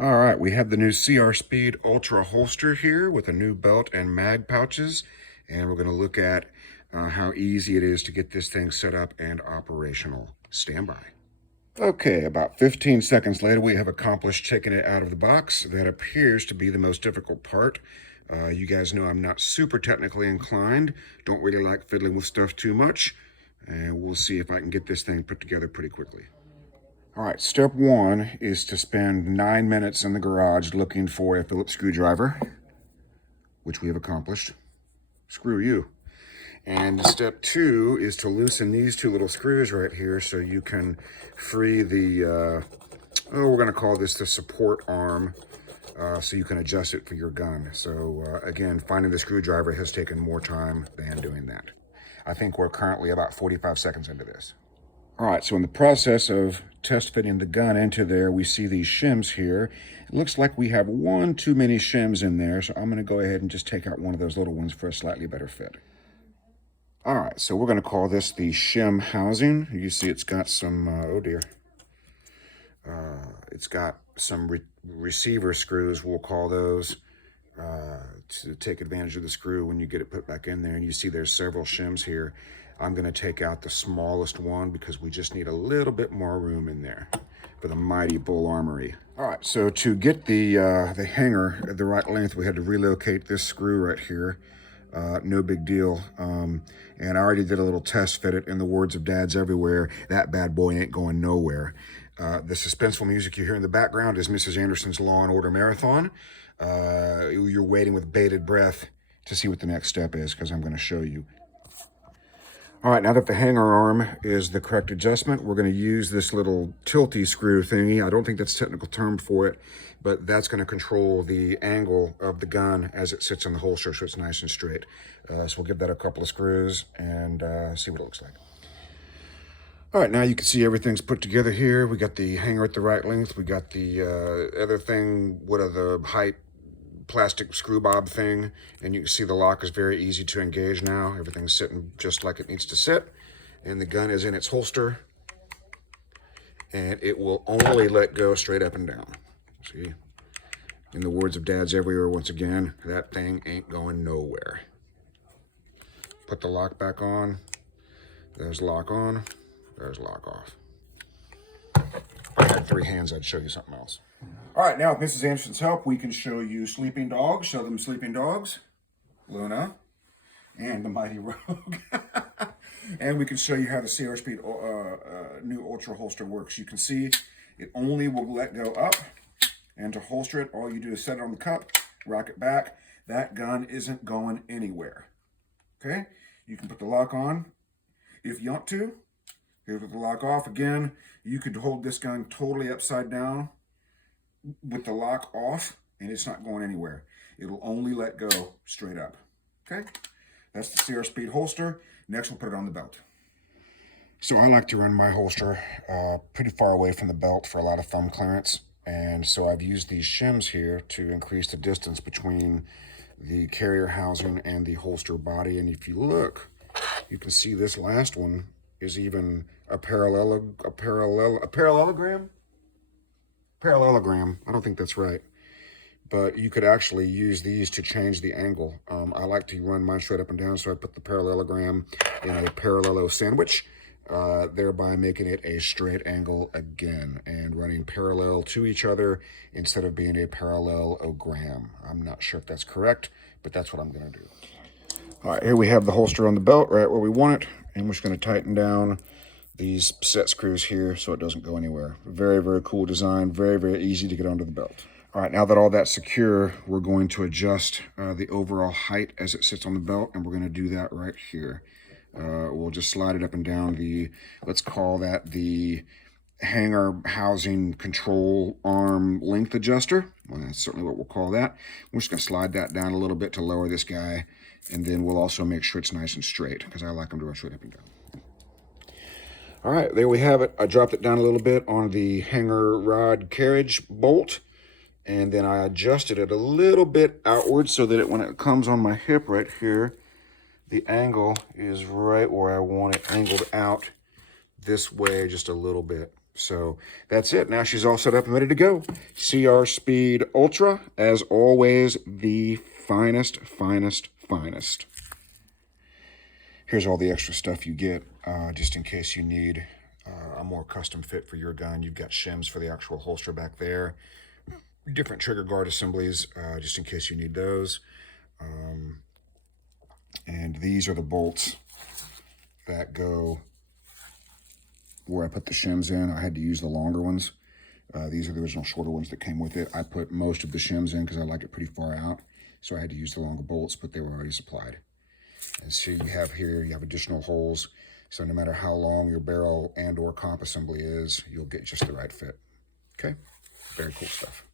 All right, we have the new CR Speed Ultra holster here with a new belt and mag pouches, and we're going to look at how easy it is to get this thing set up and operational. Stand by. Okay, about 15 seconds later, we have accomplished taking it out of the box. That appears to be the most difficult part. You guys know I'm not super technically inclined, don't really like fiddling with stuff too much, and we'll see if I can get this thing put together pretty quickly. All right, step one is to spend 9 minutes in the garage looking for a Phillips screwdriver, which we have accomplished. Screw you. And step two is to loosen these two little screws right here so you can free the, we're going to call this the support arm, so you can adjust it for your gun. So again, finding the screwdriver has taken more time than doing that. I think we're currently about 45 seconds into this. All right, so in the process of test fitting the gun into there, we see these shims here. It looks like we have one too many shims in there, so I'm going to go ahead and just take out one of those little ones for a slightly better fit. All right, so we're going to call this the shim housing. You see it's got some, oh dear, it's got some receiver screws, we'll call those, to take advantage of the screw when you get it put back in there. And you see there's several shims here. I'm going to take out the smallest one because we just need a little bit more room in there for the mighty bull armory. All right, so to get the hanger at the right length, we had to relocate this screw right here. No big deal. And I already did a little test fit it. In the words of dads everywhere, that bad boy ain't going nowhere. The suspenseful music you hear in the background is Mrs. Anderson's Law and Order Marathon. You're waiting with bated breath to see what the next step is because I'm going to show you. All right, now that the hanger arm is the correct adjustment, we're going to use this little tilty screw thingy. I don't think that's a technical term for it, but that's going to control the angle of the gun as it sits in the holster so it's nice and straight. So we'll give that a couple of screws and see what it looks like. All right, now you can see everything's put together here. We got the hanger at the right length. We got the other thing, what are the height plastic screw bob thing, and you can see the lock is very easy to engage now. Everything's sitting just like it needs to sit, and the gun is in its holster, and it will only let go straight up and down. See, in the words of dads everywhere, once again, that thing ain't going nowhere. Put the lock back on. There's lock on. There's lock off. If I had 3 hands, I'd show you something else. All right, now with Mrs. Anderson's help, we can show you sleeping dogs. Show them sleeping dogs, Luna, and the mighty Rogue. And we can show you how the CR Speed new Ultra holster works. You can see it only will let go up, and to holster it, all you do is set it on the cup, rock it back. That gun isn't going anywhere. Okay? You can put the lock on if you want to. Here's with the lock off. Again, you could hold this gun totally upside down with the lock off, and it's not going anywhere. It'll only let go straight up. Okay? That's the CR Speed holster. Next, we'll put it on the belt. So I like to run my holster pretty far away from the belt for a lot of thumb clearance. And so I've used these shims here to increase the distance between the carrier housing and the holster body. And if you look, you can see this last one is even a parallelogram? Parallelogram. I don't think that's right. But you could actually use these to change the angle. I like to run mine straight up and down, so I put the parallelogram in a parallelo sandwich, thereby making it a straight angle again and running parallel to each other instead of being a parallelogram. I'm not sure if that's correct, but that's what I'm going to do. All right, here we have the holster on the belt right where we want it, and we're just going to tighten down these set screws here so it doesn't go anywhere. Very, very cool design. Very, very easy to get onto the belt. All right, now that all that's secure, we're going to adjust the overall height as it sits on the belt, and we're going to do that right here. We'll just slide it up and down the, let's call that the hanger housing control arm length adjuster. Well, that's certainly what we'll call that. We're just going to slide that down a little bit to lower this guy, and then we'll also make sure it's nice and straight because I like them to run straight up and down. All right, there we have it. I dropped it down a little bit on the hanger rod carriage bolt, and then I adjusted it a little bit outward so that when it comes on my hip right here, the angle is right where I want it angled out this way just a little bit. So that's it. Now she's all set up and ready to go. CR Speed Ultra, as always, the finest, finest, finest. Here's all the extra stuff you get, just in case you need a more custom fit for your gun. You've got shims for the actual holster back there. Different trigger guard assemblies, just in case you need those. And these are the bolts that go where I put the shims in. I had to use the longer ones. These are the original shorter ones that came with it. I put most of the shims in because I like it pretty far out. So I had to use the longer bolts, but they were already supplied. And so you have here, you have additional holes. So no matter how long your barrel and or comp assembly is, you'll get just the right fit. Okay, very cool stuff.